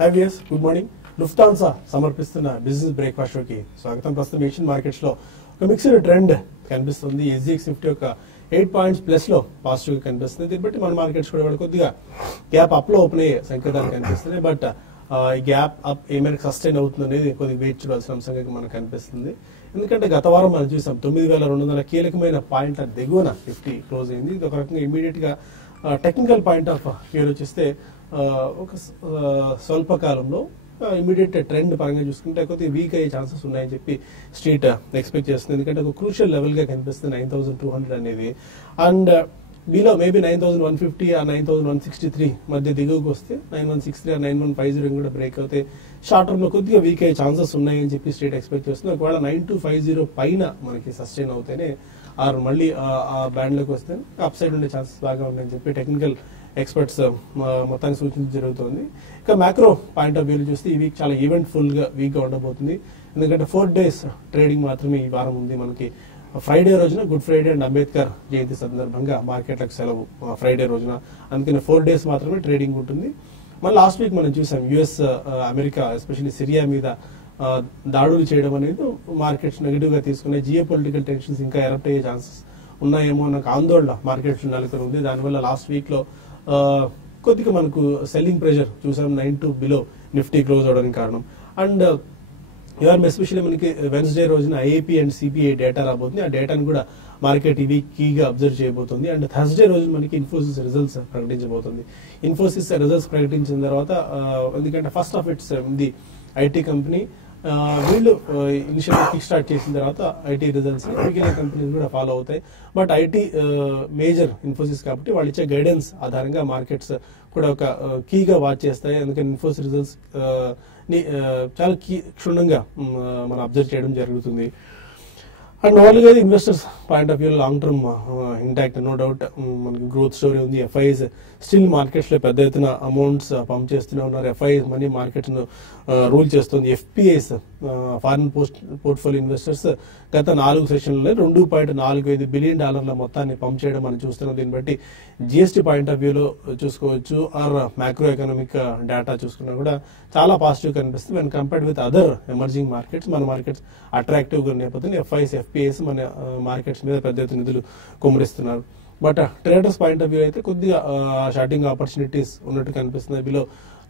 Hi viewers, good morning. Lufthansa సమర్పిస్తున్న business breakfast షోకి స్వాగతం. ప్రస్తుతం ఏషియన్ మార్కెట్స్ లో ఒక మిక్స్డ్ ట్రెండ్ కనిపిస్తుంది. SGX నిఫ్టీ ఒక 8 పాయింట్స్ ప్లస్ లో పాజిటివ్ గా కనిపిస్తుంది. దీన్ని బట్టి మన మార్కెట్స్ కూడా కొద్దిగా గ్యాప్ అప్ లో ఓపెన్ అయ్యే సంకేతాలు కనిపిస్తున్నాయి. బట్ ఈ గ్యాప్ అప్ ఏ మేరకు సస్టైన్ అవుతుంది అనేది కొద్దిగా వెయిట్ చూడాల్సిన అంశంగా మనకు కనిపిస్తుంది. ఎందుకంటే గత వారం మనం చూసాం 9,200 కీలకమైన పాయింట్ల దిగువన నిఫ్టీ క్లోజ్ అయింది. ఇది ఒక రకంగా ఇమీడియట్ గా టెక్నికల్ పాయింట్ ఆఫ్ వ్యూ వచ్చేస్తే ఒక స్వల్ప కాలంలో ఇమీడియట్ ట్రెండ్ పరంగా చూసుకుంటే కొద్దిగా వీక్ అయ్యే ఛాన్సెస్ ఉన్నాయని చెప్పి స్ట్రీట్ ఎక్స్పెక్ట్ చేస్తుంది. ఎందుకంటే ఒక క్రూషియల్ లెవెల్ గా కనిపిస్తుంది 9,200 అనేది. అండ్ బిలో మేబీ 9,150 ఆ 9,163 మధ్య దిగువకు వస్తే 9,163 ఆ 9,150 కూడా బ్రేక్ అవుతే షార్ట్ టర్మ్ లో కొద్దిగా వీక్ అయ్యే ఛాన్సెస్ ఉన్నాయని చెప్పి స్ట్రీట్ ఎక్స్పెక్ట్ చేస్తుంది. ఒకవేళ 9,250 పైన మనకి సస్టైన్ అవుతేనే ఆర్ మళ్ళీ ఆ బ్యాండ్ లోకి వస్తే అప్ సైడ్ ఉండే ఛాన్సెస్ బాగా ఉన్నాయని చెప్పి టెక్నికల్ ఎక్స్పర్ట్స్ మొత్తానికి సూచించడం జరుగుతుంది. ఇక మ్యాక్రో పాయింట్ ఆఫ్ వ్యూ చూస్తే ఈ వీక్ చాలా ఈవెంట్ ఫుల్ గా వీక్ గా ఉండబోతుంది. ఎందుకంటే 4 days ట్రేడింగ్ మాత్రమే ఈ వారం ఉంది. మనకి ఫ్రైడే రోజున గుడ్ ఫ్రైడే అండ్ అంబేద్కర్ జయంతి సందర్భంగా మార్కెట్లకు సెలవు ఫ్రైడే రోజున. అందుకని 4 days మాత్రమే ట్రేడింగ్ ఉంటుంది. మళ్ళీ లాస్ట్ వీక్ మనం చూసాం యుఎస్ అమెరికా ఎస్పెషల్లీ సిరియా మీద దాడులు చేయడం అనేది మార్కెట్స్ నెగిటివ్ గా తీసుకునే జియో పొలిటికల్ టెన్షన్స్ ఇంకా ఎరప్ట్ అయ్యే ఛాన్సెస్ ఉన్నాయేమో నాకు ఆందోళన మార్కెట్స్ నెలకొని ఉంది. దానివల్ల లాస్ట్ వీక్ లో కొద్దిగా మనకు సెల్లింగ్ ప్రెషర్ చూసాం 9 బిలో నిఫ్టీ క్లోజ్ అవడానికి కారణం. అండ్ ఇవాళ ఎస్పెషల్లీ మనకి వెన్స్డే రోజున ఐఏపీ అండ్ సిపిఐ డేటా రాబోతుంది. ఆ డేటాను కూడా మార్కెట్ ఇవి కీగా అబ్జర్వ్ చేయబోతుంది. అండ్ థర్స్డే రోజు మనకి ఇన్ఫోసిస్ రిజల్ట్స్ ప్రకటించబోతుంది. ఇన్ఫోసిస్ రిజల్ట్స్ ప్రకటించిన తర్వాత ఎందుకంటే first of it's the IT company వీళ్ళు ఇనిషియల్ కిక్ స్టార్ట్ చేసిన తర్వాత ఐటీ రిజల్ట్స్ మిగిలిన కంపెనీలు కూడా ఫాలో అవుతాయి. బట్ ఐటీ మేజర్ ఇన్ఫోసిస్ కాబట్టి వాళ్ళు ఇచ్చే గైడెన్స్ ఆధారంగా మార్కెట్స్ కూడా ఒక కీగా వాచ్ చేస్తాయి. అందుకని ఇన్ఫోసిస్ రిజల్ట్స్ ని చాలా క్షుణ్ణంగా మనం అబ్జర్వ్ చేయడం జరుగుతుంది. అండ్ ఓవర్గా investors point of view long term intact no doubt మనకి గ్రోత్ స్టోరీ ఉంది. ఎఫ్ఐఎస్ స్టిల్ మార్కెట్స్ లో పెద్ద ఎత్తున అమౌంట్స్ పంప్ చేస్తూనే ఉన్నారు. ఎఫ్ఐఎస్ మనీ మార్కెట్స్ ను రూల్ చేస్తుంది. ఎఫ్పిఐస్ ఫారిన్ పోర్ట్ఫోలియో ఇన్వెస్టర్స్ గత 4 సెషన్లలో $2.45 బిలియన్ మొత్తాన్ని పంప్ చేయడం మనం చూస్తున్నాం. దీన్ని బట్టి జిఎస్టీ పాయింట్ ఆఫ్ వ్యూలో చూసుకోవచ్చు ఆర్ మ్యాక్రో ఎకనామిక్ డేటా చూసుకున్నా కూడా చాలా పాజిటివ్ కనిపిస్తుంది. When compared with other emerging markets మన మార్కెట్స్ అట్రాక్టివ్ గా నేపథ్యంలో ఎఫ్పిఐస్ మన మార్కెట్స్ మీద పెద్ద ఎత్తున నిధులు కుమ్మరిస్తున్నారు. But traders point of view అయితే కొద్దిగా షార్టింగ్ ఆపర్చునిటీస్ ఉన్నట్టు కనిపిస్తుంది బిలో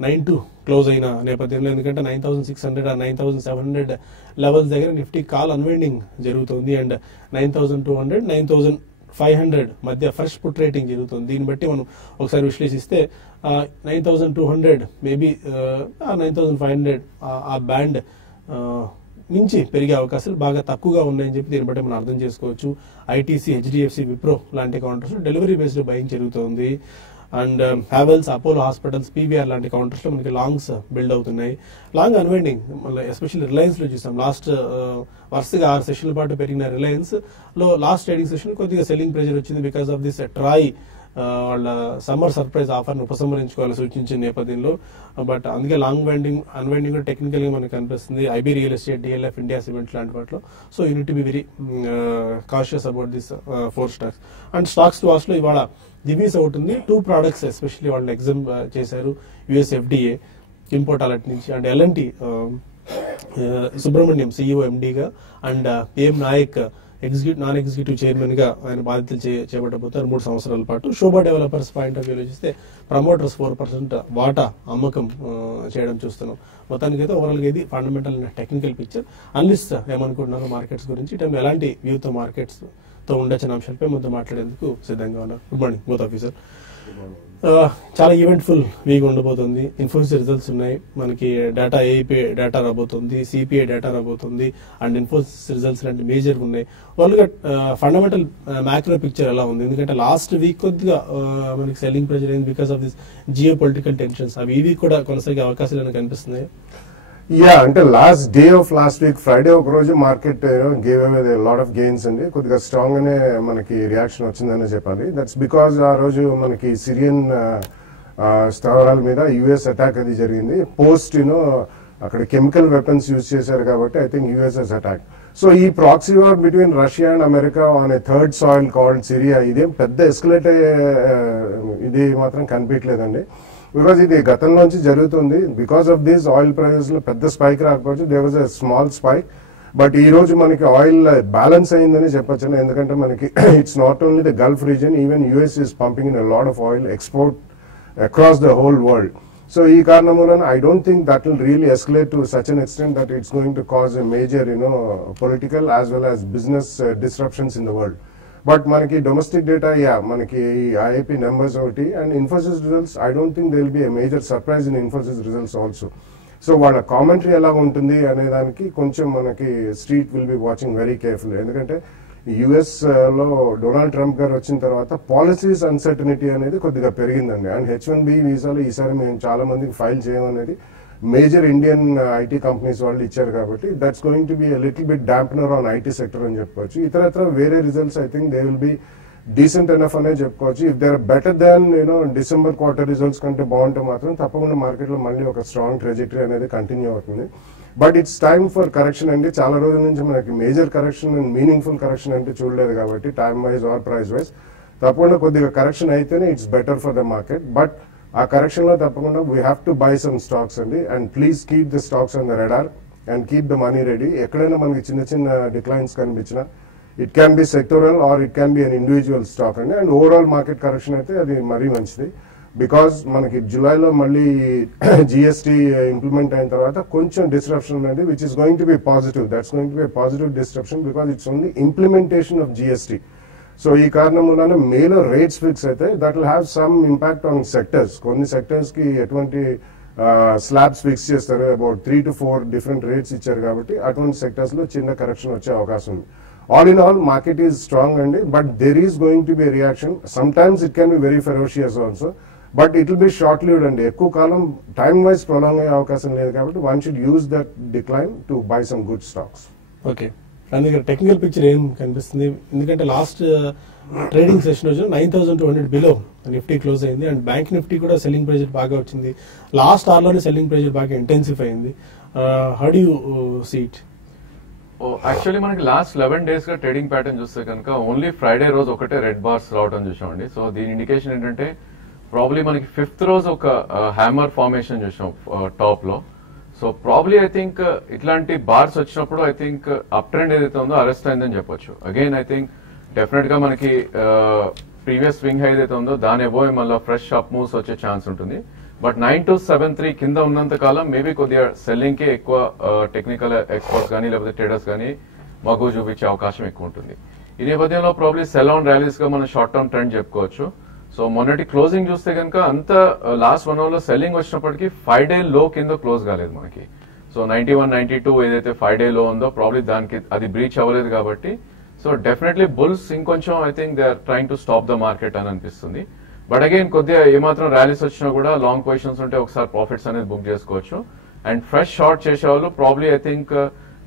9 క్లోజ్ అయిన నేపథ్యంలో. ఎందుకంటే 9,600 ఆ 9,700 లెవెల్స్ దగ్గర నిఫ్టీ కాల్ అన్వైండింగ్ జరుగుతుంది. అండ్ 9,200 9,500 మధ్య ఫ్రెష్ పుట్ రేటింగ్ జరుగుతుంది. దీన్ని బట్టి మనం ఒకసారి విశ్లేషిస్తే 9,200 మేబీ 9,500 ఆ బ్యాండ్ నుంచి పెరిగే అవకాశాలు బాగా తక్కువగా ఉన్నాయని చెప్పి దీన్ని బట్టి మనం అర్థం చేసుకోవచ్చు. ఐటీసీ, హెచ్డిఎఫ్సి, విప్రో లాంటి కౌంటర్స్ డెలివరీ బేస్డ్ బయింగ్ జరుగుతుంది. And Havells, Apollo hospitals, PVR లాంటి కౌంటర్స్ లో మనకి లాంగ్స్ బిల్డ్ అవుతున్నాయి. లాంగ్ అన్వైండింగ్ ఎస్పెషల్లీ రిలయన్స్ లో చూసాం. లాస్ట్ వరుసగా 6 సెషన్ల పాటు పెరిగిన రిలయన్స్ లో లాస్ట్ ట్రేడింగ్ సెషన్ కొద్దిగా సెల్లింగ్ ప్రెషర్ వచ్చింది బికాస్ ఆఫ్ దిస్ ట్రాయ్ వాళ్ళ సమ్మర్ సర్ప్రైజ్ ఆఫర్ ను ఉపసంహరించుకోవాలని సూచించిన నేపథ్యంలో. బట్ అందుకే లాంగ్ అన్వైండింగ్ కూడా టెక్నికల్ గా మనకు కనిపిస్తుంది. IB real estate, DLF, India cement లాంటి వాటిలో. So you need to be very cautious about this 4 stocks. And stocks to watch లో ఇవాళ దివీస్ అవుతుంది. 2 products ఎస్పెషల్లీ వాళ్ళు ఎగ్జామ్ చేశారు. యుఎస్ ఎఫ్డిఏ ఇంపోర్ట్ అలర్ట్ నుంచి అండ్ ఎల్ఎన్టీ సుబ్రహ్మణ్యం సిఇఓ ఎండీగా and PM Naik non executive chairman గా ఆయన బాధ్యతలు చేపట్టబోతారు 3 సంవత్సరాల పాటు. Sobha developers point of view చూస్తే ప్రమోటర్స్ 4% వాటా అమ్మకం చేయడం చూస్తున్నాం. మొత్తానికి అయితే ఓవరాల్ గా ఇది ఫండమెంటల్ టెక్నికల్ పిక్చర్. అనలిస్ట్ ఏమనుకుంటున్నారు మార్కెట్స్ గురించి, ఇటు ఎలాంటి వ్యూతో మార్కెట్స్ తో ఉండొచ్చిన అంశాలపై ముందు మాట్లాడేందుకు సిద్ధంగా ఉన్నారు. Good morning both officer. చాలా ఈవెంట్ఫుల్ వీక్ ఉండబోతుంది. ఇన్ఫోసిస్ రిజల్ట్స్ ఉన్నాయి, మనకి డేటా ఏఐపీ డేటా రాబోతుంది, సిపిఐ డేటా రాబోతుంది అండ్ ఇన్ఫోసిస్ రిజల్ట్స్ లాంటి మేజర్ ఉన్నాయి. వాళ్ళుగా ఫండమెంటల్ మ్యాక్రో పిక్చర్ ఎలా ఉంది? ఎందుకంటే లాస్ట్ వీక్ కొద్దిగా మనకి సెల్లింగ్ ప్రెషర్ అయింది because of this geo political tensions. అవి ఈ వీక్ కూడా కొనసాగే అవకాశాలు కనిపిస్తున్నాయి. అంటే last day of last week Friday ఒక రోజు market gave away lot of gains అండి. కొద్దిగా స్ట్రాంగ్ గానే మనకి రియాక్షన్ వచ్చిందని చెప్పాలి. దట్స్ బికాజ్ ఆ రోజు మనకి సిరియన్ స్థావరాల మీద యుఎస్ అటాక్ అది జరిగింది. పోస్ట్ అక్కడ కెమికల్ వెపన్స్ యూజ్ చేశారు కాబట్టి I think USS attack. So ఈ proxy war between Russia and America on a third soil called Syria ఇదేం పెద్ద ఎస్కలేట్ అయ్యే ఇది మాత్రం కనిపించలేదండి. బికాజ్ ఇది గతంలోంచి జరుగుతుంది. Because of this oil prices లో పెద్ద స్పైక్ రాకపోవచ్చు, there was a small spike. But ఈ రోజు మనకి ఆయిల్ బ్యాలెన్స్ అయిందని చెప్పొచ్చు. ఎందుకంటే మనకి it's not only the Gulf region, even US is pumping in a lot of oil export across the whole world. So ఈ కారణం వలన I don't think that will really escalate to such an extent that it's going to cause a major political as well as business disruptions in the world. But మనకి domestic data మనకి IIP numbers ఒకటి and Infosys results, I don't think they will B a major surprise in Infosys results also. So వాళ్ళ commentary ఎలా ఉంటుంది అనే దానికి కొంచెం మనకి street will be watching very careful. ఎందుకంటే యుఎస్ లో డొనాల్డ్ ట్రంప్ గారు వచ్చిన తర్వాత పాలసీస్ అన్సర్టనిటీ అనేది కొద్దిగా పెరిగిందండి. అండ్ H1B వీసాలు ఈసారి మేము చాలా మందికి ఫైల్ చేయమనేది మేజర్ ఇండియన్ ఐటీ కంపెనీస్ వాళ్ళు ఇచ్చారు కాబట్టి that's going to be little bit dampener on IT sector అని చెప్పుకోవచ్చు. ఇతరత్ర వేరే results I think they will be decent enough అనే చెప్పుకోవచ్చు. If they are better than December quarter results కంటే బాగుంటే మాత్రం తప్పకుండా మార్కెట్ లో మళ్ళీ ఒక స్ట్రాంగ్ ట్రెజెక్టరీ అనేది కంటిన్యూ అవుతుంది. But it's time for correction అండి. చాలా రోజుల నుంచి మనకి major correction and meaningful correction అంటే చూడలేదు కాబట్టి time wise or price wise తప్పకుండా కొద్దిగా కరెక్షన్ అయితేనే it's better for the market. But ఆ కరెక్షన్ లో తప్పకుండా we have to buy some stocks అండి. And please keep the stocks on the radar and keep the money ready. ఎక్కడైనా మనకి చిన్న చిన్న డిక్లైన్స్ కనిపించినా it can be sectoral or it can be an individual stock అండి. And overall market correction అయితే అది మరీ మంచిది. బికాస్ మనకి జూలైలో మళ్ళీ జిఎస్టీ ఇంప్లిమెంట్ అయిన తర్వాత కొంచెం డిస్రప్షన్ అనేది which is going to B positive. That's going to B positive disruption because it's only implementation of GST. So ఈ కారణం వలన మేలో రేట్స్ ఫిక్స్ అయితే that will have some impact on sectors. కొన్ని సెక్టర్స్ కి ఎటువంటి స్లాబ్స్ ఫిక్స్ చేస్తారు, about 3 to 4 different rates ఇచ్చారు కాబట్టి అటువంటి సెక్టర్స్ లో చిన్న కరెక్షన్ వచ్చే అవకాశం ఉంది. All in all market is strong అండి. But there is going to be reaction. Sometimes it can be very ferocious also. But it will be short lived అండి. ఎక్కువ కాలం టైమ్ వైజ్ ప్రొలాంగ్ అయ్యే అవకాశం లేదు కాబట్టి one should use that decline to buy some good stocks. Okay, అందుకే technical picture ఏం కనిపిస్తుంది? ఎందుకంటే లాస్ట్ ట్రేడింగ్ సెషన్ రోజు 9,200 బిలో నిఫ్టీ క్లోజ్ అయింది. అండ్ బ్యాంక్ నిఫ్టీ కూడా సెల్లింగ్ ప్రెజర్ బాగా వచ్చింది. లాస్ట్ అవర్లోనే సెల్లింగ్ ప్రెజర్ బాగా ఇంటెన్సిఫై అయింది. How do you see it? Actually మనకి లాస్ట్ 11 days గా ట్రేడింగ్ ప్యాటర్న్ చూస్తే కనుక ఓన్లీ ఫ్రైడే రోజు ఒకటే రెడ్ బార్స్ రావడం చూసామండి. సో దీని ఇండికేషన్ ఏంటంటే ప్రాబ్లీ మనకి 5th రోజు ఒక హ్యామర్ ఫార్మేషన్ చూసాం టాప్ లో. సో ప్రాబ్లీ ఐ థింక్ ఇట్లాంటి బార్స్ వచ్చినప్పుడు ఐ థింక్ అప్ ట్రెండ్ ఏదైతే ఉందో అరెస్ట్ అయిందని చెప్పొచ్చు. అగైన్ ఐ థింక్ డెఫినెట్ గా మనకి ప్రీవియస్ స్వింగ్ హై ఏదైతే ఉందో దాని అబోవ్ మళ్ళీ ఫ్రెష్ అప్ మూవ్స్ వచ్చే ఛాన్స్ ఉంటుంది. బట్ 9273 కింద ఉన్నంత కాలం మేబీ కొద్దిగా సెల్లింగ్ కి ఎక్కువ టెక్నికల్ ఎక్స్పర్ట్స్ కానీ లేకపోతే ట్రేడర్స్ కానీ మగ్గు చూపించే అవకాశం ఎక్కువ ఉంటుంది. ఈ నేపథ్యంలో ప్రాబ్లీ సెల్ ఆన్ ర్యాలీస్ గా మనం షార్ట్ టర్మ్ ట్రెండ్ చెప్పుకోవచ్చు. సో మొన్నటి క్లోజింగ్ చూస్తే కనుక అంత లాస్ట్ 1 hour లో సెల్లింగ్ వచ్చినప్పటికీ 5-day లో కింద క్లోజ్ కాలేదు మనకి. సో 91, 92 ఏదైతే 5-day లో ఉందో ప్రాబ్లీ దానికి అది బ్రీచ్ అవ్వలేదు కాబట్టి సో డెఫినెట్లీ బుల్స్ ఇంకొంచెం I think they are trying to stop the market అని అనిపిస్తుంది. బట్ అగైన్ కొద్దిగా ఏమాత్రం ర్యాలీస్ వచ్చినా కూడా లాంగ్ పొజిషన్స్ ఉంటే ఒకసారి ప్రాఫిట్స్ అనేది బుక్ చేసుకోవచ్చు. అండ్ ఫ్రెష్ షార్ట్ చేసేవాళ్ళు ప్రాబ్లీ ఐ థింక్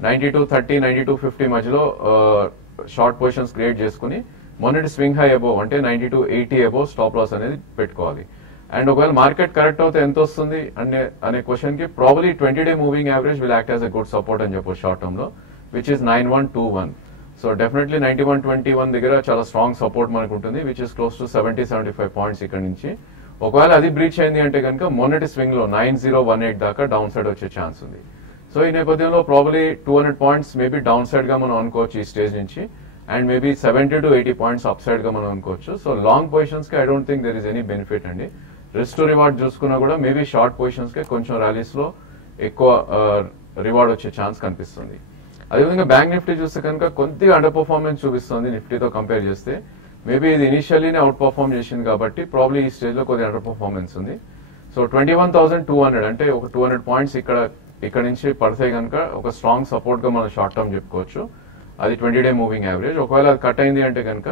9230, 9250 మధ్యలో షార్ట్ పొజిషన్స్ క్రియేట్ చేసుకుని మొన్నటి స్వింగ్ హై అబోవ్ అంటే 9280 అబోవ్ స్టాప్ లాస్ అనేది పెట్టుకోవాలి. అండ్ ఒకవేళ మార్కెట్ కరెక్ట్ అవుతే ఎంత వస్తుంది అనే క్వశ్చన్ కి probably 20-day moving average will act as a good support అని చెప్పొచ్చు షార్ట్ టర్మ్ లో, విచ్ ఇస్ 9121. సో డెఫినెట్లీ 9121 దగ్గర చాలా స్ట్రాంగ్ సపోర్ట్ మనకు ఉంటుంది, which is close to 70-75 points ఇక్కడ నుంచి. ఒకవేళ అది బ్రీచ్ అయింది అంటే కనుక మొన్నటి స్వింగ్ లో 9018 దాకా డౌన్ సైడ్ వచ్చే ఛాన్స్ ఉంది. సో ఈ నేపథ్యంలో probably 200 points maybe down side గా మనం అనుకోవచ్చు ఈ స్టేజ్ నుంచి. And maybe 70-80 points up side గా మనం అనుకోవచ్చు. సో లాంగ్ పొజిషన్స్ కి I don't think there is any benefit అండి. రిస్క్ టు రివార్డ్ చూసుకున్నా కూడా మేబీ షార్ట్ పొజిషన్స్ కి కొంచెం ర్యాలీస్ లో ఎక్కువ రివార్డ్ వచ్చే ఛాన్స్ కనిపిస్తుంది. అదేవిధంగా బ్యాంక్ నిఫ్టీ చూస్తే కనుక కొద్దిగా అండర్ పర్ఫార్మెన్స్ చూపిస్తుంది నిఫ్టీతో కంపేర్ చేస్తే. మేబీ ఇది ఇనిషియల్లీనే అవుట్ పర్ఫార్మ్ చేసింది కాబట్టి ప్రాబ్లీ ఈ స్టేజ్ లో కొద్దిగా అండర్ పర్ఫార్మెన్స్ ఉంది. సో 21,200 అంటే ఒక 200 పాయింట్స్ ఇక్కడ నుంచి పడితే కనుక ఒక స్ట్రాంగ్ సపోర్ట్ గా మనం షార్ట్ టర్మ్ చెప్పుకోవచ్చు. అది 20-day మూవింగ్ యావరేజ్. ఒకవేళ అది కట్ అయింది అంటే కనుక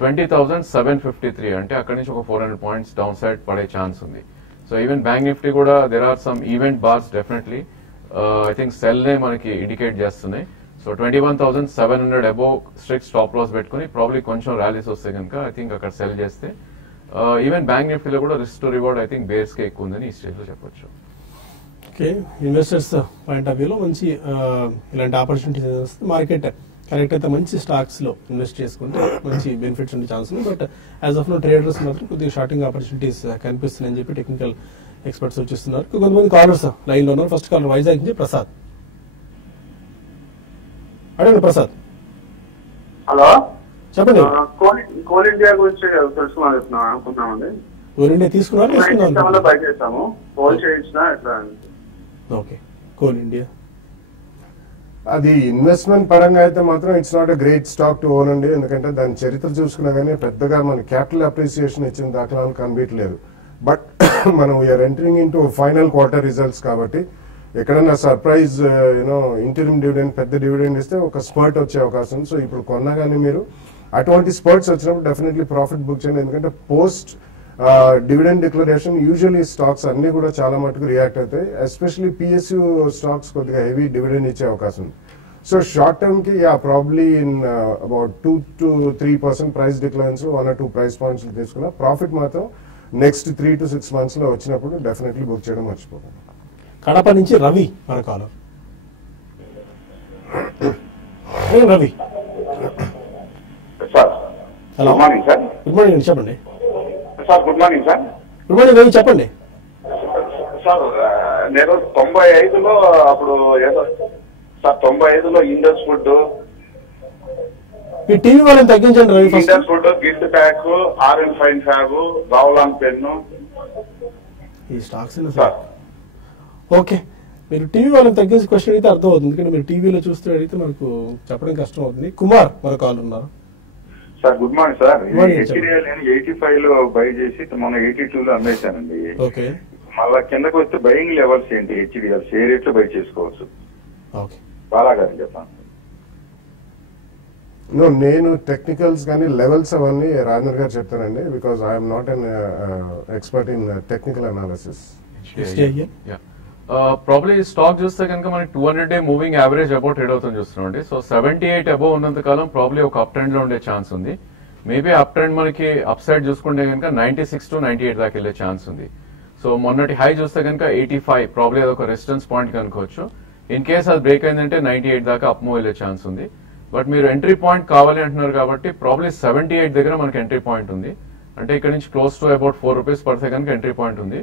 20,753 అంటే అక్కడ నుంచి ఒక 400 పాయింట్స్ డౌన్ సైడ్ పడే ఛాన్స్ ఉంది. సో ఈవెన్ బ్యాంక్ నిఫ్టీ కూడా there are some event bars definitely I think sell నే మనకి ఇండికేట్ చేస్తున్నాయి. So 21,700 above strict stop loss పెట్టుకుని ప్రాబ్లీ కొంచెం ర్యాలీస్ వస్తే కనుక ఐ థింక్ అక్కడ సెల్ చేస్తే ఈవెన్ బ్యాంక్ నిఫ్టీలో కూడా risk to reward I think bears కే ఎక్కువ ఉందని ఈ స్టేజ్ లో చెప్పొచ్చు. ఓకే, ఇన్వెస్టర్స్ పాయింట్ ఆఫ్ వ్యూలో మంచి ఇలాంటి ఆపర్చునిటీస్ మార్కెట్ కరెక్ట్ అయితే మంచి స్టాక్స్ లో ఇన్వెస్ట్ చేసుకుంటే మంచి బెనిఫిట్స్ ఉండే ఛాన్స్ ఉంది. But as of now traders మాత్రం కొద్దిగా షార్టింగ్ ఆపర్చునిటీస్ కనిపిస్తున్నాయని చెప్పి టెక్నికల్ ఎక్స్పర్ట్స్ వచ్చేస్తున్నారు. కొంతమంది కాలర్స్ లైన్ లో ఉన్నారు. ఫస్ట్ కాలర్ వైజాగ్ నుంచి ప్రసాద్. అడగండి ప్రసాద్. హలో చెప్పండి. కోల్ ఇండియా గురించి తెలుసుకున్నామండి. కోల్ ఇండియా తీసుకున్నారు బై చేస్తాము. కోల్ చేయించిన ఎట్లా? ఓకే, కోల్ ఇండియా అది ఇన్వెస్ట్మెంట్ పరంగా అయితే మాత్రం it's not a great stock to own అండి. ఎందుకంటే దాని చరిత్ర చూసుకున్నా కానీ పెద్దగా మన క్యాపిటల్ అప్రిసియేషన్ ఇచ్చిన దాఖలాలు కనిపించలేదు. బట్ మనం we are entering into final quarter results కాబట్టి ఎక్కడన్నా సర్ప్రైజ్ ఇంటరిమ్ డివిడెండ్ పెద్ద డివిడెండ్ ఇస్తే ఒక స్పర్ట్ వచ్చే అవకాశం ఉంది. సో ఇప్పుడు కొన్నా కానీ మీరు అటువంటి స్పర్ట్స్ వచ్చినప్పుడు డెఫినెట్లీ ప్రాఫిట్ బుక్ చేయండి. ఎందుకంటే post dividend declaration usually stocks అన్ని కూడా చాలా మటుకు రియాక్ట్ అవుతాయి. ఎస్పెషల్లీ పిఎస్యూ స్టాక్స్ కొద్దిగా హెవీ డివిడెండ్ ఇచ్చే అవకాశం ఉంది. సో షార్ట్ టర్మ్ కి probably in about 2 to 3% price declines 1 or 2 price points తీసుకున్నా ప్రాఫిట్ మాత్రం నెక్స్ట్ 3 to 6 months లో వచ్చినప్పుడు డెఫినెట్లీ బుక్ చేయడం మర్చిపోకండి. కడప నుంచి రవి మన caller. Ravi sir hello, good morning sir. Good morning చెప్పండి. Sir good morning sir. Good morning Ravi చెప్పండి. సార్ నేను 95లో అప్పుడు ఏదో సార్ 95లో ఇండస్ ఫుడ్ మీ టీవీ వాళ్ళని తగ్గించండి రవి. First Indus food gift pack orange fine ఫ్యాగ్ రావులాన్ పెన్ను ఈ స్టాక్స్ సార్. ఓకే, మీరు టీవీ వాళ్ళని తగ్గించి క్వశ్చన్ అడిగితే అర్థం అవుతుంది. ఎందుకంటే మీరు టీవీలో చూస్తూ అడిగితే మనకు చెప్పడం కష్టం అవుతుంది. కుమార్ మన కాల్ ఉన్నారు. Sir good morning sir. Good morning, HDL నేను 85లో బై చేసి మొన్న 82లో అమ్మేశానండి. ఓకే, మళ్ళా కిందకు వస్తే బయింగ్ లెవెల్స్ ఏంటి? హెచ్డిఎల్ ఏ రేట్లో బై చేసుకోవచ్చు? ఓకే బాలా గారు చెప్పాను. నేను టెక్నికల్స్ కానీ లెవెల్స్ అవన్నీ రాజేంద్ర గారు చెప్తానండి. Because I'm not an expert in technical analysis. Probably stock చూస్తే కనుక మనకి 200 day moving average about trade అవుతుంది చూస్తున్నాం. సో 78 అబౌవ్ ఉన్నంత కాలం ప్రాబ్లీ ఒక అప్ ట్రెండ్ లో ఉండే ఛాన్స్ ఉంది. మేబీ అప్ ట్రెండ్ మనకి అప్ సైడ్ చూసుకుంటే కనుక 96 to 98 దాకా వెళ్ళే ఛాన్స్ ఉంది. సో మొన్నటి హై చూస్తే కనుక 85 ప్రాబ్లీ అదొక రెసిస్టెన్స్ పాయింట్ కనుకోవచ్చు. ఇన్ కేస్ అది బ్రేక్ అయిందంటే 98 దాకా అప్ మూవ్ వెళ్ళే ఛాన్స్ ఉంది. బట్ మీరు ఎంట్రీ పాయింట్ కావాలి అంటున్నారు కాబట్టి ప్రాబ్లీ 78 దగ్గర మనకి ఎంట్రీ పాయింట్ ఉంది. అంటే ఇక్కడ నుంచి క్లోజ్ టు అబౌట్ 4 రూపీస్ పడితే కనుక ఎంట్రీ పాయింట్ ఉంది.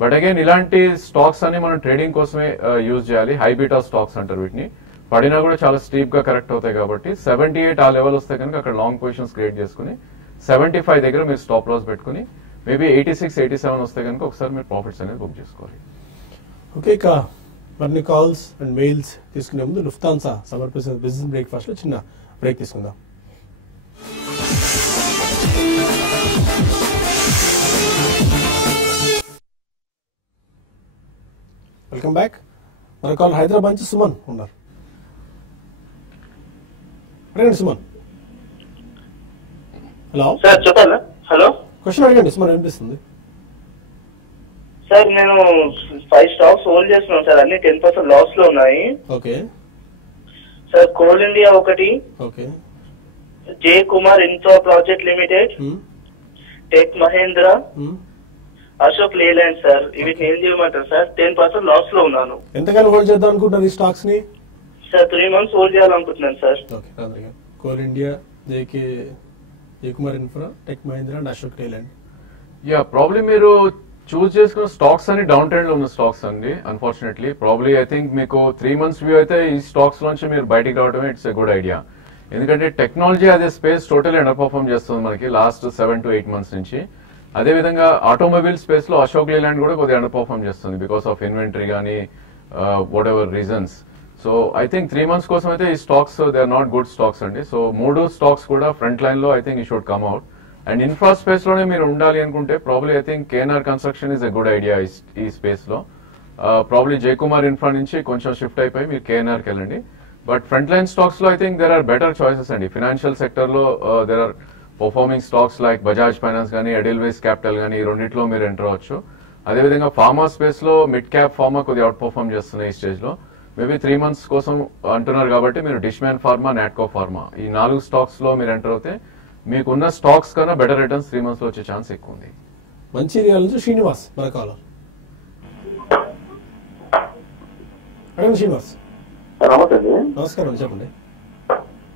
బట్ అగైన్ ఇలాంటి స్టాక్స్ అన్ని మనం ట్రేడింగ్ కోసమే యూజ్ చేయాలి. హై బీటా స్టాక్స్ అంటారు వీటిని. పడినా కూడా చాలా స్టీప్ గా కరెక్ట్ అవుతాయి కాబట్టి 78 ఆ లెవెల్ వస్తే కనుక అక్కడ లాంగ్ పొజిషన్స్ క్రియేట్ చేసుకుని 75 దగ్గర మీరు స్టాప్ లాస్ పెట్టుకుని మేబీ 86, 87 వస్తే కనుక ఒకసారి మీరు ప్రాఫిట్స్ అనేది బుక్ చేసుకోవాలి. ఓకే, ఇక మరిన్ని కాల్స్ అండ్ మెయిల్స్ తీసుకునే ముందు లుఫ్తాన్సా సమర్పిస్తున్న బిజినెస్ బ్రేక్ఫాస్ట్ లో చిన్న బ్రేక్ తీసుకుందాం. Welcome back. మన కాల్ హైదరాబాద్ నుంచి సుమన్ ఉన్నారు. అడగండి సుమన్. హలో సార్ చెప్పాలా? హలో క్వశ్చన్ అడగండి సుమన్, వినిపిస్తుంది. సార్ నేను 5 స్టాక్స్ హోల్డ్ చేస్తున్నాను సార్. అన్ని 10% లాస్ లో ఉన్నాయి. ఓకే సార్ కోల్ ఇండియా ఒకటి, okay J Kumar infra project limited, Tech Mahindra, Ashok Leyland sir. వీటిని ఏం చేయమంటారు సార్? 10% లాస్ లో ఉన్నాను. ఎంతకాలం హోల్డ్ చేద్దాం అనుకుంటున్నారు ఈ స్టాక్స్ ని? సార్ 3 months హోల్డ్ చేయాలనుకుంటున్నాను sir. Okay, Rajendra garu. Coal India, J Kumar Infra, Tech Mahindra and Ashok Leyland. Yeah, probably మీరు చూస్ చేసుకున్న స్టాక్స్ అన్ని డౌన్ ట్రెండ్ లో ఉన్న స్టాక్స్ అండి. అన్ఫార్చునేట్లీ ప్రాబ్లీ ఐ థింక్ మీకు 3 months వ్యూ అయితే ఈ స్టాక్స్ లోంచి మీరు బయటికి రావడమే ఇట్స్ ఎ గుడ్ ఐడియా. ఎందుకంటే టెక్నాలజీ అదే స్పేస్ టోటల్ అండర్ పర్ఫార్మ్ చేస్తుంది మనకి లాస్ట్ 7 to 8 months నుంచి. అదేవిధంగా ఆటోమొబైల్ స్పేస్ లో అశోక్ లేలాండ్ కూడా కొద్దిగా అండర్ పర్ఫార్మ్ చేస్తుంది బికాస్ ఆఫ్ ఇన్వెంటరీ కానీ whatever reasons. So I think 3 months కోసం అయితే ఈ stocks they are not good stocks అండి. సో 3 స్టాక్స్ కూడా ఫ్రంట్ లైన్ లో ఐ థింక్ ఈ should come out. And infra space లోనే మీరు ఉండాలి అనుకుంటే probably I think KNR construction is a good idea ఈ స్పేస్ లో. ప్రాబ్లీ జయకుమార్ ఇన్ఫ్రా నుంచి కొంచెం షిఫ్ట్ అయిపోయి మీరు కేఎన్ఆర్ కి వెళ్ళండి. బట్ ఫ్రంట్ లైన్ స్టాక్స్ లో I think there are better choices అండి. ఫైనాన్షియల్ సెక్టర్ లో there are performing stocks like Bajaj Finance కానీ ఎడిల్వేస్ క్యాపిటల్ కానీ ఈ రెండింటిలో మీరు ఎంటర్ అవ్వచ్చు. అదేవిధంగా ఫార్మా స్పేస్ లో మిడ్ క్యాప్ ఫార్మా కొద్దిగా అవుట్ పర్ఫార్మ్ చేస్తున్నాయి ఈ స్టేజ్ లో. మేబీ 3 months కోసం అంటున్నారు కాబట్టి మీరు డిష్మ్యాన్ ఫార్మా, నాట్కో ఫార్మా ఈ 4 స్టాక్స్ లో మీరు ఎంటర్ అవుతే మీకున్న స్టాక్స్ కన్నా బెటర్ రిటర్న్స్ 3 months లో వచ్చే ఛాన్స్ ఎక్కువ ఉంది. మంచిర్యాల నుంచి శ్రీనివాస్ మన కాలర్. అడగండి శ్రీనివాస్. నమస్తే. నమస్కారం, చెప్పండి.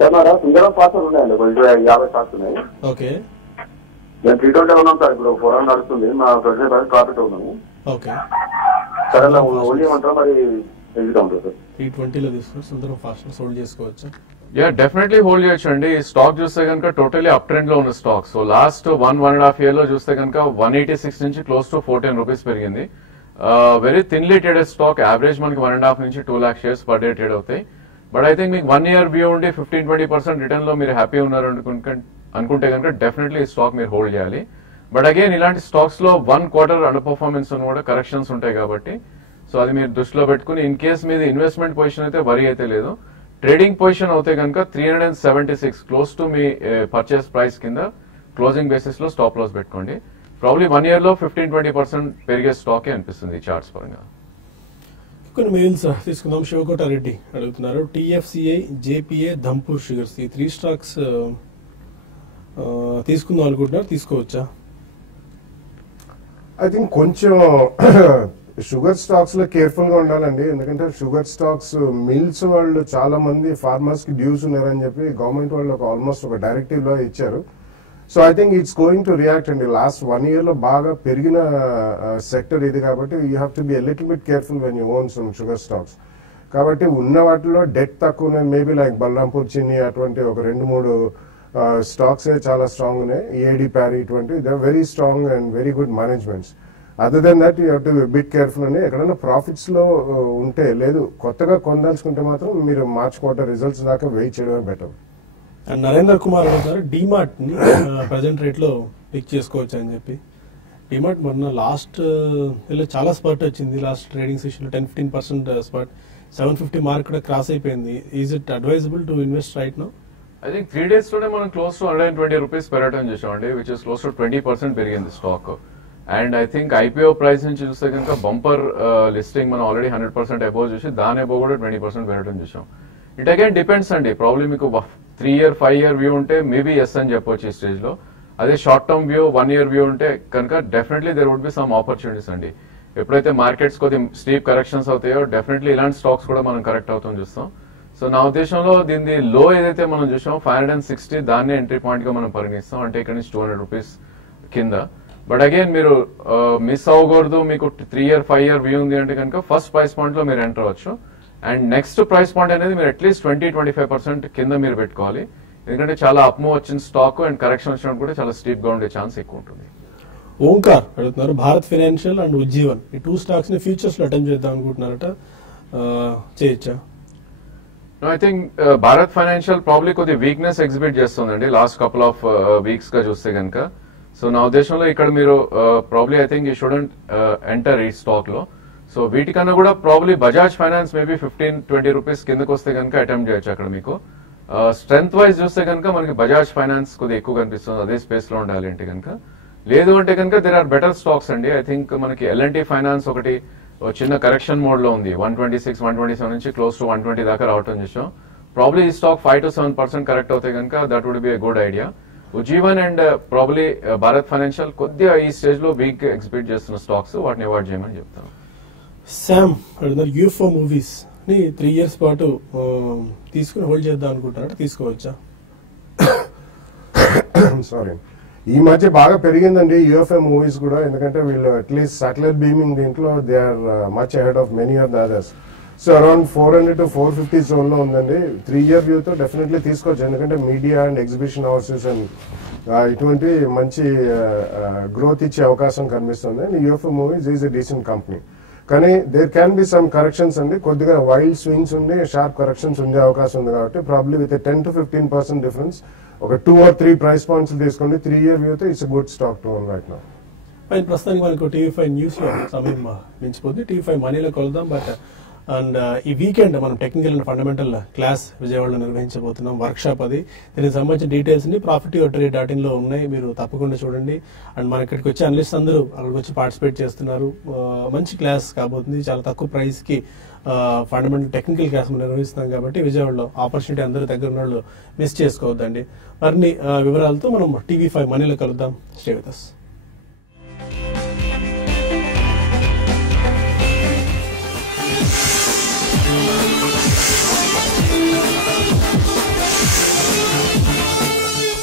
సార్ మా సుందరం పాసలు ఉన్నాయండి, కొంచెం 50 స్టాక్స్ ఉన్నాయి. ఓకే, నేను 320 ఉన్నాం సార్, ఇప్పుడు 400 నడుస్తుంది, మా 20% ప్రాఫిట్ ఉన్నాము. ఓకే, సార్ అలా ఓన్లీ ఏమంటారా మరి ఎగ్జిట్ ఉంటుంది సార్? 320లో తీసుకుని సుందరం ఫాస్ట్ హోల్డ్ చేసుకోవచ్చు. యా డెఫినెట్లీ హోల్డ్ చేయొచ్చు అండి. ఈ స్టాక్ చూస్తే కనుక టోటలీ అప్ ట్రెండ్ లో ఉన్న స్టాక్. సో లాస్ట్ 1.5 year లో చూస్తే కనుక 186 నుంచి క్లోజ్ టు 14 రూపీస్ పెరిగింది. Very thinly traded stock. Average మనకి 1.5 నుంచి 2 lakh shares per day trade అవుతాయి. బట్ ఐ థింక్ మీకు 1 year వ్యూ ఉండి 15-20% రిటర్న్ లో మీరు హ్యాపీ ఉన్నారు అనుకుంటే కనుక డెఫినెట్లీ ఈ స్టాక్ మీరు హోల్డ్ చేయాలి. బట్ అగైన్ ఇలాంటి స్టాక్స్ లో 1 quarter అండర్ పర్ఫార్మెన్స్ కూడా కరెక్షన్స్ ఉంటాయి కాబట్టి సో అది మీరు దృష్టిలో పెట్టుకుని ఇన్ కేస్ మీద ఇన్వెస్ట్మెంట్ పొజిషన్ అయితే వరీ అయితే లేదు. ట్రేడింగ్ పొజిషన్ అవుతే కనుక 376 close to me purchase price కింద క్లోజింగ్ బేసిస్ లో స్టాప్ లాస్ పెట్టుకోండి. ప్రాబ్లీ 1 year లో 15-20% పెరిగే స్టాకే అనిపిస్తుంది చార్ట్స్ పరంగా. కొన్ని మెయిల్స్ తీసుకుందాం. శివకోటారెడ్డి అడుగుతున్నారు, టీఎఫ్సిఐ, జేపీఏ, ధంపూర్ షుగర్స్ ఈ 3 స్టాక్స్ తీసుకుందాం అనుకుంటున్నారు, తీసుకోవచ్చా? ఐ థింక్ కొంచెం షుగర్ స్టాక్స్ లో కేర్ఫుల్ గా ఉండాలండి. ఎందుకంటే షుగర్ స్టాక్స్ మిల్స్ వాళ్ళు చాలా మంది ఫార్మర్స్ కి డ్యూస్ ఉన్నారని చెప్పి గవర్నమెంట్ వాళ్ళు ఆల్మోస్ట్ ఒక డైరెక్టివ్ లో ఇచ్చారు. So I think it's going to react అండి. లాస్ట్ 1 year లో బాగా పెరిగిన సెక్టర్ ఇది కాబట్టి you have to B a little bit careful when you own some sugar stocks. కాబట్టి ఉన్న వాటిలో డెట్ తక్కువ ఉన్నాయి. మేబీ లైక్ బలరాంపూర్ చిన్ని అటువంటి ఒక 2-3 స్టాక్స్ చాలా స్ట్రాంగ్ ఉన్నాయి. ఏడి ప్యారీ ఇటువంటి they are very strong and very good managements. Other than that you have to be bit careful అని. ఎక్కడైనా ప్రాఫిట్స్ లో ఉంటే లేదు, కొత్తగా కొనదలుచుకుంటే మాత్రం మీరు మార్చ్ క్వార్టర్ రిజల్ట్స్ దాకా వెయిట్ చేయడమే బెటర్. అండ్ నరేంద్ర కుమార్ అడుగుతారు, డిమార్ట్ ని ప్రజెంట్ రేట్ లో పిక్ చేసుకోవచ్చు అని చెప్పి. డిమార్ట్ మొన్న లాస్ట్ చాలా స్పర్ట్ వచ్చింది. లాస్ట్ ట్రేడింగ్ సెషన్ లో 10-15% స్పర్ట్, 750 మార్క్ కూడా క్రాస్ అయిపోయింది. Is it advisable to invest right now? I think 3 days లోనే మనం క్లోజ్ టు 120 రూపీస్ పెరగటం చూసామండి, విచ్ ఇస్ క్లోజ్ టు 20% పెరిగింది stock. And I think IPO price నుంచి చూస్తే కనుక బంపర్ లిస్టింగ్ మనం ఆల్రెడీ 100% అబోవ్ చూసి దాని అబోవ్ కూడా 20% పెరగడం చూసాం. ఇట్ అగైన్ డిపెండ్స్ అండి. ప్రాబ్లీ మీకు 3 year 5 year వ్యూ ఉంటే మేబీ ఎస్ అని చెప్పొచ్చు ఈ స్టేజ్ లో. అదే short term view 1 year view ఉంటే కనుక definitely there would be some opportunities అండి. ఎప్పుడైతే మార్కెట్స్ కొద్ది స్టీప్ కరెక్షన్స్ అవుతాయో డెఫినెట్లీ ఇలాంటి స్టాక్స్ కూడా మనం కరెక్ట్ అవుతాం చూస్తాం. సో నా ఉద్దేశంలో దీని లో ఏదైతే మనం చూసాం 560 దాన్నే ఎంట్రీ పాయింట్ గా మనం పరిగణిస్తాం. అంటే ఇక్కడ నుంచి 200 రూపీస్ కింద. బట్ అగైన్ మీరు మిస్ అవ్వకూడదు. మీకు 3 year 5 year వ్యూ ఉంది అంటే కనుక ఫస్ట్ ప్రైస్ పాయింట్ లో మీరు ఎంటర్ అవ్వచ్చు. అండ్ నెక్స్ట్ ప్రైస్ పాయింట్ అనేది మీరు అట్లీస్ట్ 20-25% కింద మీరు పెట్టుకోవాలి. ఎందుకంటే చాలా అప్మూవ్ వచ్చిన స్టాక్ అండ్ కరెక్షన్ వచ్చినప్పుడు కూడా చాలా స్టీప్ గా ఉండే ఛాన్స్ ఎక్కువ ఉంటుంది. ఓంకార్ అడుగుతున్నారు, భారత్ ఫైనాన్షియల్ అండ్ ఉజ్జీవన్ ఈ 2 స్టాక్స్ ని ఫ్యూచర్స్ లో అటెంప్ట్ చేద్దాం అనుకుంటున్నారట, చేయొచ్చా? I think Bharat financial probably కొద్ది వీక్నెస్ ఎగ్జిబిట్ చేస్తుందండి లాస్ట్ కపుల్ ఆఫ్ వీక్స్ గా చూస్తే కనుక. సో నా ఉద్దేశంలో ఇక్కడ మీరు probably I think you shouldn't enter ఈ స్టాక్ లో. సో వీటికన్నా కూడా probably Bajaj finance maybe 15-20 rupees కిందకు వస్తే కనుక అటెంప్ట్ చేయొచ్చు. అక్కడ మీకు స్ట్రెంత్ వైజ్ చూస్తే కనుక మనకి బజాజ్ ఫైనాన్స్ కొద్దిగా ఎక్కువ కనిపిస్తుంది, అదే స్పేస్ లో ఉండాలి అంటే కనుక. లేదు అంటే కనుక దేర్ ఆర్ బెటర్ స్టాక్స్ అండి. ఐ థింక్ మనకి ఎల్ఎన్టీ ఫైనాన్స్ ఒకటి చిన్న కరెక్షన్ మోడ్ లో ఉంది. 126-127 నుంచి క్లోజ్ టు 120 దాకా రావటం చూసాం. ప్రాబ్లీ ఈ స్టాక్ 5-7% కరెక్ట్ అవుతాయి కనుక that would be a good idea. Ujjivan and probably Bharat Financial కొద్దిగా ఈ స్టేజ్ లో వీక్ ఎగ్జిబిట్ చేస్తున్న స్టాక్స్, వాటిని అవాయిడ్ చేయమని చెప్తాను. శామ్ అడుగుతున్నారు, యూఎఫ్ఓ మూవీస్ ని 3 years పాటు తీసుకుని హోల్డ్ చేద్దాం అనుకుంటారా, తీసుకోవచ్చా? సారీ, ఈ మధ్య బాగా పెరిగిందండి యూఎఫ్ఏ మూవీస్ కూడా. ఎందుకంటే వీళ్ళు అట్లీస్ట్ సాటిలైట్ బీమింగ్ దీంట్లో they are much ahead of many of the others. So around 400-450 zone లో ఉందండి. 3 year వ్యూతో డెఫినెట్లీ తీసుకోవచ్చు. ఎందుకంటే media and exhibition houses and ఇటువంటి మంచి గ్రోత్ ఇచ్చే అవకాశం కనిపిస్తుంది. And UFA movies is a decent company. కానీ there can be some corrections అండి. కొద్దిగా వైల్డ్ స్వింగ్స్ ఉండి షార్ప్ కరెక్షన్స్ ఉండే అవకాశం ఉంది కాబట్టి ప్రాబ్లీ విత్ 10-15% డిఫరెన్స్ ఒక 2 or 3 ప్రైస్ పాయింట్స్ తీసుకోండి. 3 year వ్యూతో it's good stock to own right now. ప్రస్తుతానికి మనకు టీవీ5 న్యూస్ లో సమయం మించిపోతుంది. టీవీ5 మనీలో కలుద్దాం. బట్ అండ్ ఈ వీకెండ్ మనం టెక్నికల్ అండ్ ఫండమెంటల్ క్లాస్ విజయవాడలో నిర్వహించబోతున్నాం, వర్క్ షాప్. అది దీనికి సంబంధించిన డీటెయిల్స్ ని profityourtrade.in లో ఉన్నాయి, మీరు తప్పకుండా చూడండి. అండ్ మన ఇక్కడికి వచ్చే అనలిస్ట్ అందరూ అక్కడికి వచ్చి పార్టిసిపేట్ చేస్తున్నారు. మంచి క్లాస్ కాబోతుంది, చాలా తక్కువ ప్రైస్ కి ఫండమెంటల్ టెక్నికల్ క్లాస్ మనం నిర్వహిస్తున్నాం కాబట్టి విజయవాడలో ఆపర్చునిటీ అందరూ దగ్గర ఉన్న వాళ్ళు మిస్ చేసుకోవద్దండి. మరిన్ని వివరాలతో మనం టీవీ5 మనీలో కలుద్దాం. Stay with us.